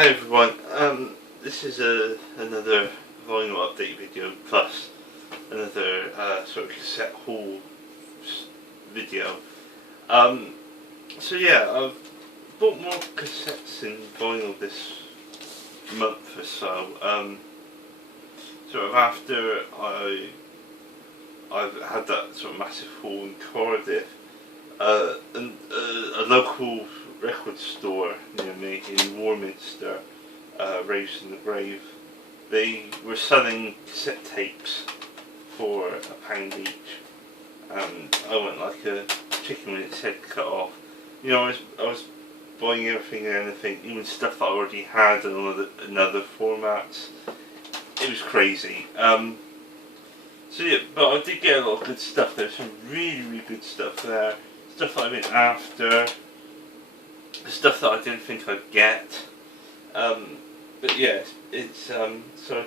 Hi everyone, this is another vinyl update video plus another sort of cassette haul video. So yeah, I've bought more cassettes in vinyl this month or so. Sort of after I've had that sort of massive haul in Cardiff, and a local record store near me in Warminster, Raised in the Grave, they were selling cassette tapes for £1 each, and I went like a chicken with its head cut off. You know, I was buying everything and anything, even stuff that I already had in other formats. It was crazy. So yeah, but I did get a lot of good stuff. There's some really good stuff there. Stuff that I've been after. Stuff that I didn't think I'd get. But yeah, it's so I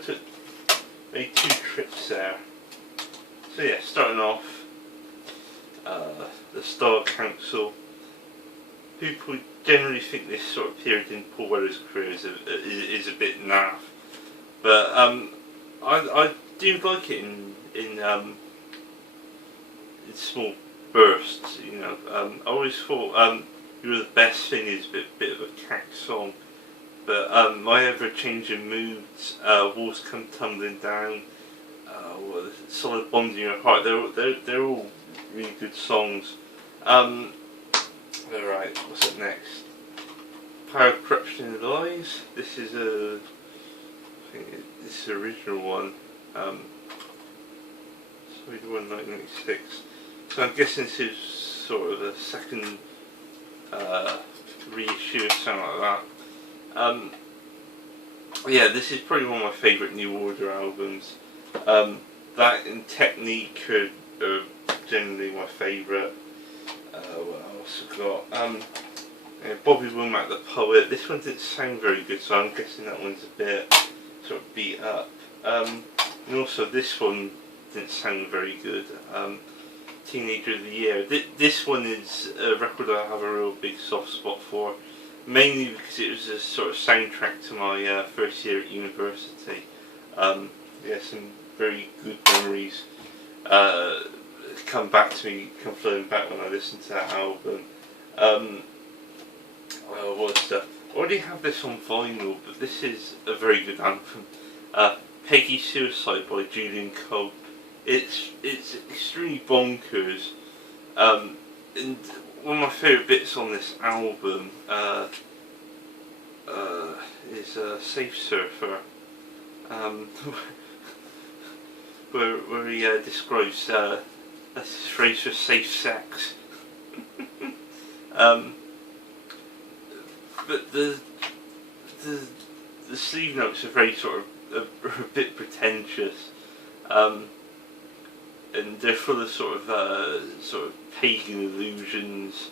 made 2 trips there. So yeah, starting off, the Star Council. People generally think this sort of period in Paul Weller's career is a bit naff, but I do like it in small bursts. You know, I always thought "You're the Best Thing" is a bit of a cack song, but My Ever Changing Moods, Walls Come Tumbling Down, Solid Bond in Your Heart, they're all really good songs. Alright, what's up next? Power, Corruption and Lies. This is I think this is the original one. Sorry, the one 1996. So I'm guessing this is sort of a second reissue or something like that. Yeah, this is probably one of my favourite New Order albums. That and Technique are generally my favourite. What else have got? Yeah, Bobby Womack the Poet. This one didn't sound very good, so I'm guessing that one's a bit sort of beat up. And also this one didn't sound very good. Teenager of the Year. This one is a record I have a real big soft spot for, mainly because it was a sort of soundtrack to my first year at university. Yeah, some very good memories come flowing back when I listen to that album. What stuff? I already have this on vinyl, but this is a very good anthem. Peggy Suicide by Julian Cope. It's extremely bonkers, and one of my favourite bits on this album is Safe Surfer, where he describes that's his phrase for safe sex. But the sleeve notes are very sort of a bit pretentious. And they're full of sort of pagan illusions,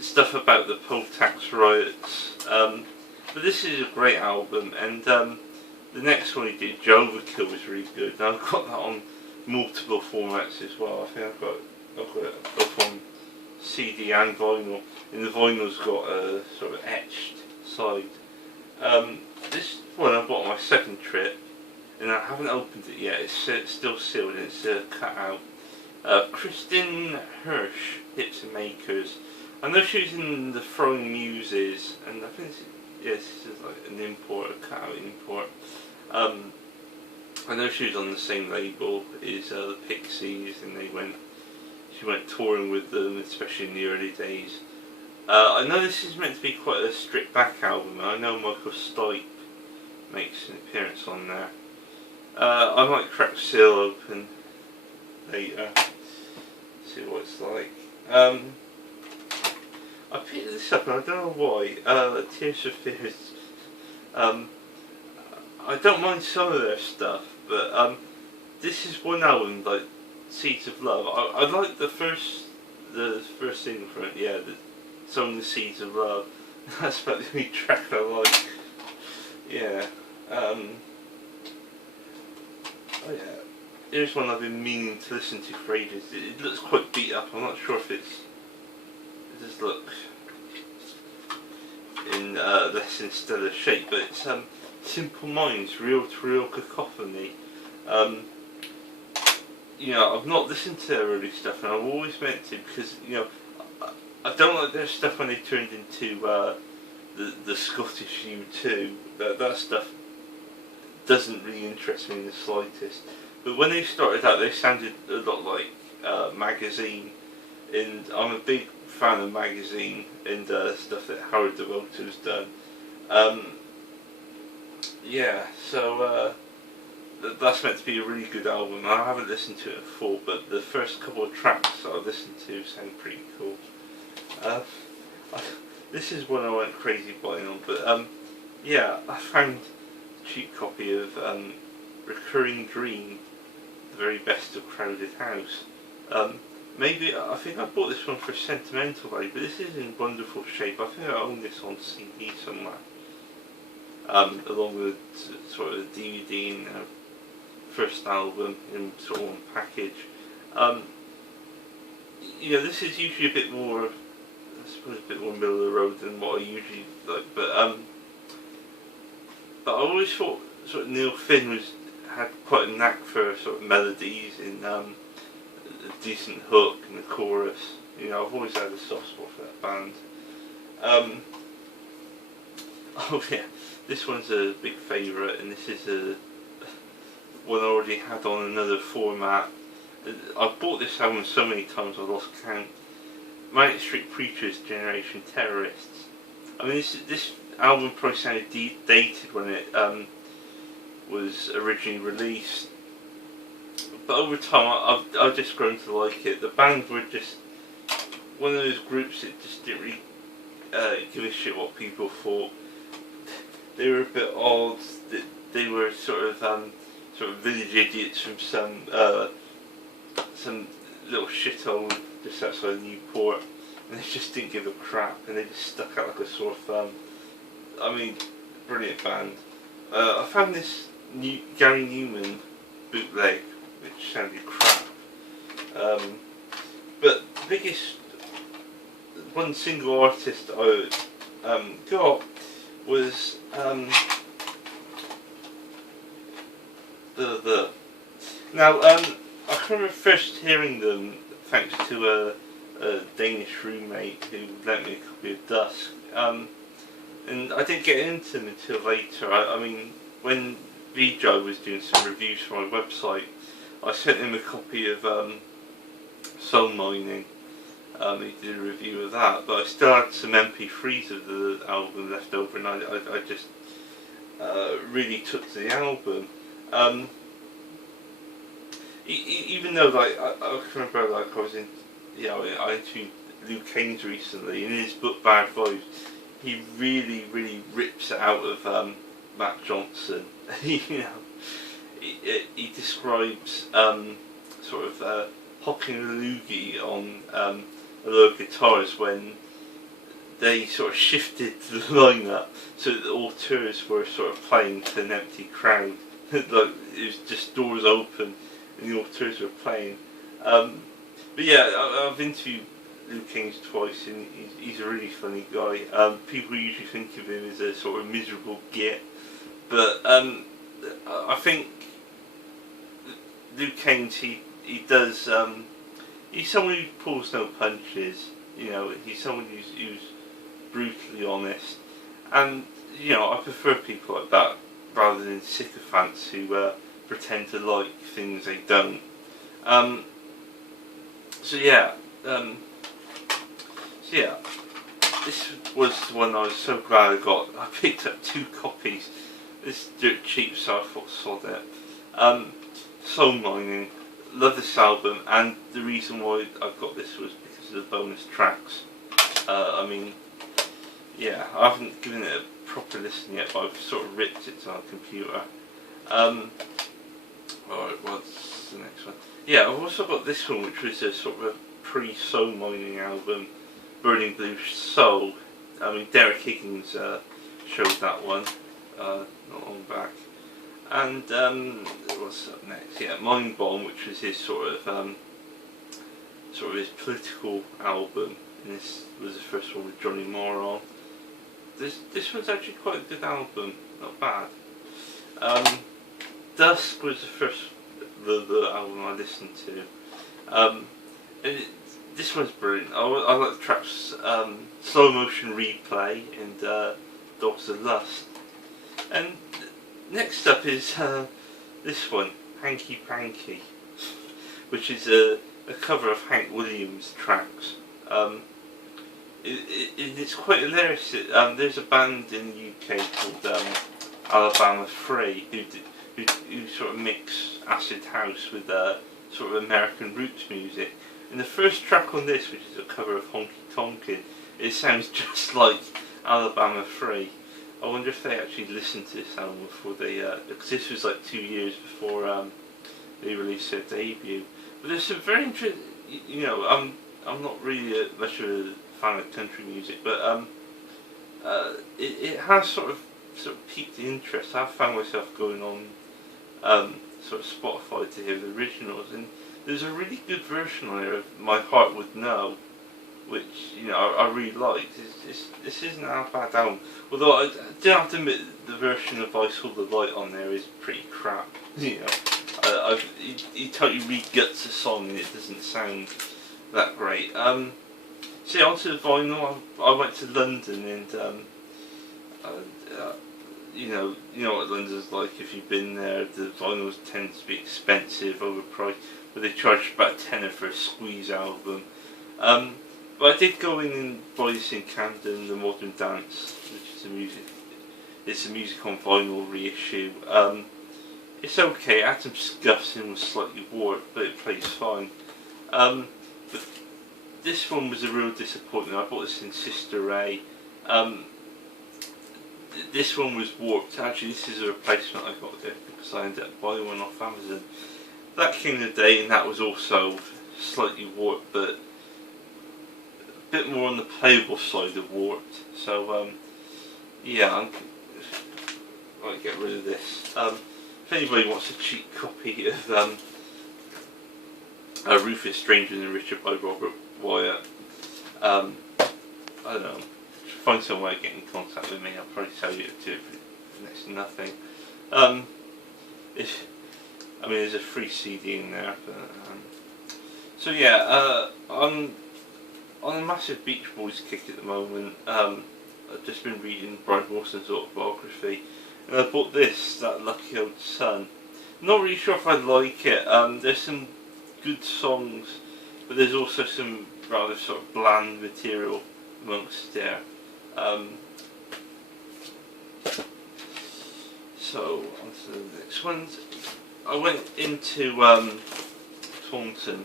stuff about the poll tax riots. But this is a great album, and the next one he did, Overkill, was really good. And I've got that on multiple formats as well. I think I've got it both on CD and vinyl. And the vinyl's got a sort of etched side. This one I bought on my second trip, and I haven't opened it yet. It's still sealed and it's cut out. Kristen Hirsch, Hips and Makers. I know she was in the Throwing Muses, and I think this is like an import, a cut out import. I know she was on the same label as the Pixies, and she went touring with them, especially in the early days. I know this is meant to be quite a stripped back album. I know Michael Stipe makes an appearance on there. I might crack the seal open later, see what it's like. I picked this up and I don't know why. Tears for Fears. I don't mind some of their stuff, but this is one album, like Seeds of Love. I like the first single from it. Yeah, the song "The Seeds of Love." That's about the only track I like. Yeah. Oh yeah, here's one I've been meaning to listen to for ages. It looks quite beat up. I'm not sure if it does look. in less than stellar shape, but it's Simple Minds, Reel to Reel Cacophony. You know, I've not listened to their early stuff, and I've always meant to, because, you know, I don't like their stuff when they turned into the Scottish U2. That stuff doesn't really interest me in the slightest. But when they started out, they sounded a lot like Magazine, and I'm a big fan of Magazine and stuff that Howard DeVoto's done. Yeah, so that's meant to be a really good album. I haven't listened to it in full, but the first couple of tracks I listened to sound pretty cool. This is one I went crazy buying on, but yeah, I found a cheap copy of Recurring Dream, the very best of Crowded House. Maybe, I think I bought this one for sentimental value, but this is in wonderful shape. I think I own this on CD somewhere, along with sort of the DVD and first album in sort of one package. You know, this is usually a bit more, I suppose, a bit more middle of the road than what I usually like, but I always thought sort of Neil Finn had quite a knack for sort of melodies and a decent hook and the chorus. You know, I've always had a soft spot for that band. Oh yeah, this one's a big favourite, and this is one I already had on another format. I've bought this album so many times I lost count. Manic Street Preachers, Generation Terrorists. I mean, this album probably sounded dated when it was originally released, but over time I've just grown to like it. The band were just one of those groups that just didn't really give a shit what people thought. They were a bit odd. They were sort of village idiots from some little shithole just outside Newport, and they just didn't give a crap, and they just stuck out like a sore thumb. I mean, brilliant band. I found this Gary Newman bootleg, which sounded crap. But the biggest one single artist I got was Now, I can remember first hearing them thanks to a Danish roommate who lent me a copy of Dusk, and I didn't get into them until later. I mean, when Vijay was doing some reviews for my website, I sent him a copy of Soul Mining. He did a review of that, but I still had some MP3s of the album left over, and I just really took to the album. Even though, like, I can remember, like, I was in, you know, I interviewed Luke Haynes recently, and in his book Bad Vibes, he really rips it out of Matt Johnson. You know, he describes sort of hopping a loogie on a lot of guitars when they sort of shifted the lineup so that all tours were sort of playing to an empty crowd. Like, it was just doors open and the auteurs were playing. But yeah, I've interviewed Luke Haynes twice, and he's a really funny guy. People usually think of him as a sort of miserable git, but I think Luke Haynes, he does, he's someone who pulls no punches. You know, he's someone who's brutally honest, and you know, I prefer people like that rather than sycophants who pretend to like things they don't. So yeah, this was the one I was so glad I got. I picked up 2 copies. It's dirt cheap, so I thought sod it. Soul Mining, love this album, and the reason why I got this was because of the bonus tracks. I mean, yeah, I haven't given it a proper listen yet, but I've sort of ripped it on a computer. Alright, what's the next one? Yeah, I've also got this one, which was a sort of a pre-Soul Mining album, Burning Blue Soul. I mean, Derek Higgins showed that one not long back. And what's up next? Yeah, Mind Bomb, which was his sort of his political album, and this was the first one with Johnny Marr on. this one's actually quite a good album, not bad. Dusk was the first the album I listened to. This one's brilliant. I like the tracks Slow Motion Replay and Dogs of Lust. And next up is this one, Hanky Panky, which is a cover of Hank Williams tracks. It's quite hilarious. There's a band in the UK called Alabama Free who sort of mix acid house with sort of American roots music. And the first track on this, which is a cover of Honky Tonkin, it sounds just like Alabama Free. I wonder if they actually listened to this album before they, because this was like 2 years before they released their debut. But there's some very interesting, you know, I'm not really much of a fan of country music, but it has sort of piqued the interest. I've found myself going on sort of Spotify to hear the originals, and there's a really good version on there of My Heart Would Know, which, you know, I really liked. This isn't a bad album, although I do have to admit the version of I Saw the Light on there is pretty crap. You know, he totally re-guts a song and it doesn't sound that great. So yeah, onto the vinyl. I went to London and you know what London's like. If you've been there, the vinyls tend to be expensive, overpriced, but they charge about a tenner for a Squeeze album. But I did go in and buy this in Camden, The Modern Dance, which is a music on vinyl reissue. It's okay. It had some scuffs and was slightly warped, but it plays fine. But this one was a real disappointment. I bought this in Sister Ray. This one was warped. Actually, this is a replacement I got there because I ended up buying one off Amazon. That came the day, and that was also slightly warped, but a bit more on the playable side of warped. So yeah, I might get rid of this. If anybody wants a cheap copy of Rufus Stranger Than Richard by Robert Wyatt, I don't know, find some way of getting in contact with me. I'll probably sell you it to for next to nothing. I mean, there's a free CD in there. But, so yeah, I'm on a massive Beach Boys kick at the moment. I've just been reading Brian Wilson's autobiography, and I bought this, That Lucky Old Sun. I'm not really sure if I like it. There's some good songs, but there's also some rather sort of bland material amongst there. So on to the next ones. I went into Taunton,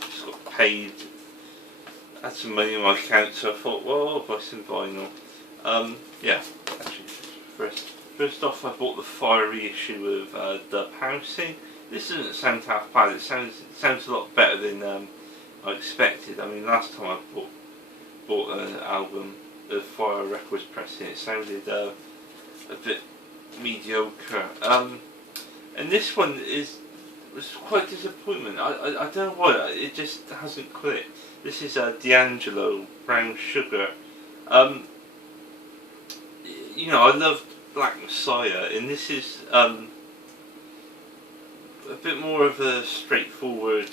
just got paid, had some money in my account, so I thought, well, I'll buy some vinyl. Yeah, actually, first off, I bought the Fiery issue of Dub Housing. This doesn't sound half bad. It sounds a lot better than I expected. I mean, last time I bought an album, the Fire Records pressing, it sounded a bit mediocre. And this one was quite a disappointment. I don't know why, it just hasn't clicked. This is D'Angelo, Brown Sugar. You know, I loved Black Messiah, and this is a bit more of a straightforward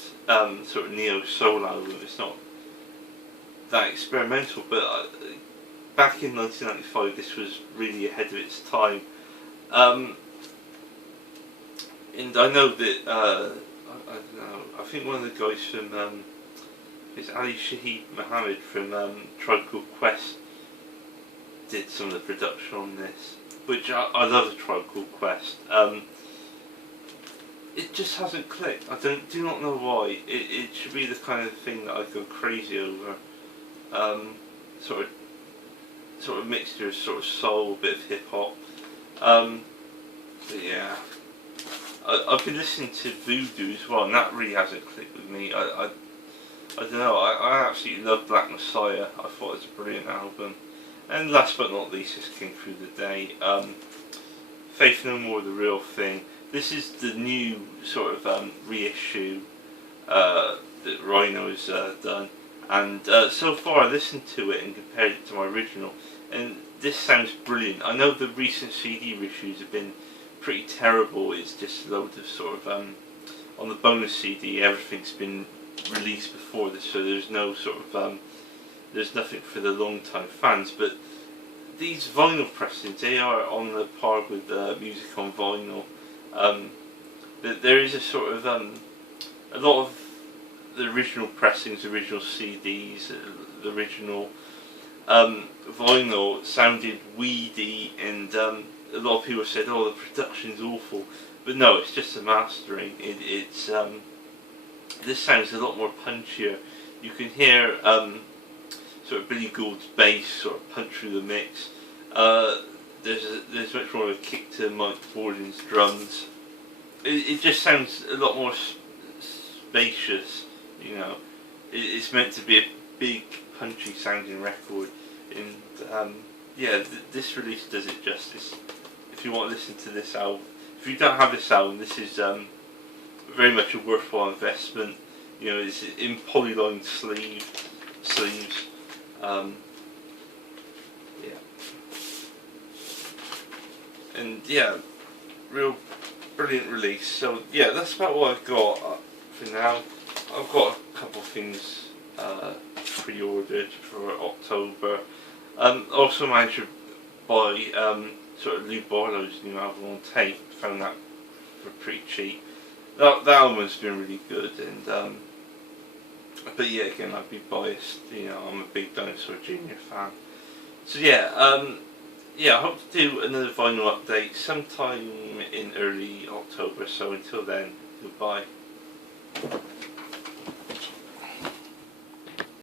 sort of neo-soul album. It's not that experimental, but back in 1995 this was really ahead of its time. And I know that, I don't know, I think one of the guys from, it's Ali Shaheed Muhammad from Tribe Called Quest did some of the production on this, which I love a Tribe Called Quest. It just hasn't clicked. I do not know why. It should be the kind of thing that I go crazy over. Sort of mixture of sort of soul, a bit of hip hop. But yeah, I've been listening to Voodoo as well, and that really hasn't clicked with me. I don't know. I absolutely love Black Messiah. I thought it was a brilliant album. And last but not least, this came through the day. Faith No More, The Real Thing. This is the new sort of reissue that Rhino's done, and so far I listened to it and compared it to my original. and this sounds brilliant. I know the recent CD reviews have been pretty terrible. It's just loads of sort of on the bonus CD, everything's been released before this, so there's no sort of there's nothing for the long time fans. But these vinyl pressings, they are on the par with music on vinyl. There is a sort of a lot of the original pressings, original CDs, the original vinyl sounded weedy, and a lot of people said, "Oh, the production's awful." But no, it's just the mastering. It's this sounds a lot more punchier. You can hear sort of Billy Gould's bass sort of punch through the mix. There's much more of a kick to Mike Borden's drums. It just sounds a lot more spacious, you know. It's meant to be a big, punchy sounding record, and yeah, this release does it justice. If you want to listen to this album, if you don't have this album, this is very much a worthwhile investment. You know, it's in polyline sleeves. Yeah, and yeah, real brilliant release. So yeah, that's about what I've got for now. I've got a couple of things pre-ordered for October. Also managed to buy sort of Lou Barlow's new album on tape. Found that for pretty cheap. That album's been really good, and but yeah, again, I'd be biased. You know, I'm a big Dinosaur Jr. fan. So yeah, yeah, I hope to do another vinyl update sometime in early October. So until then, goodbye.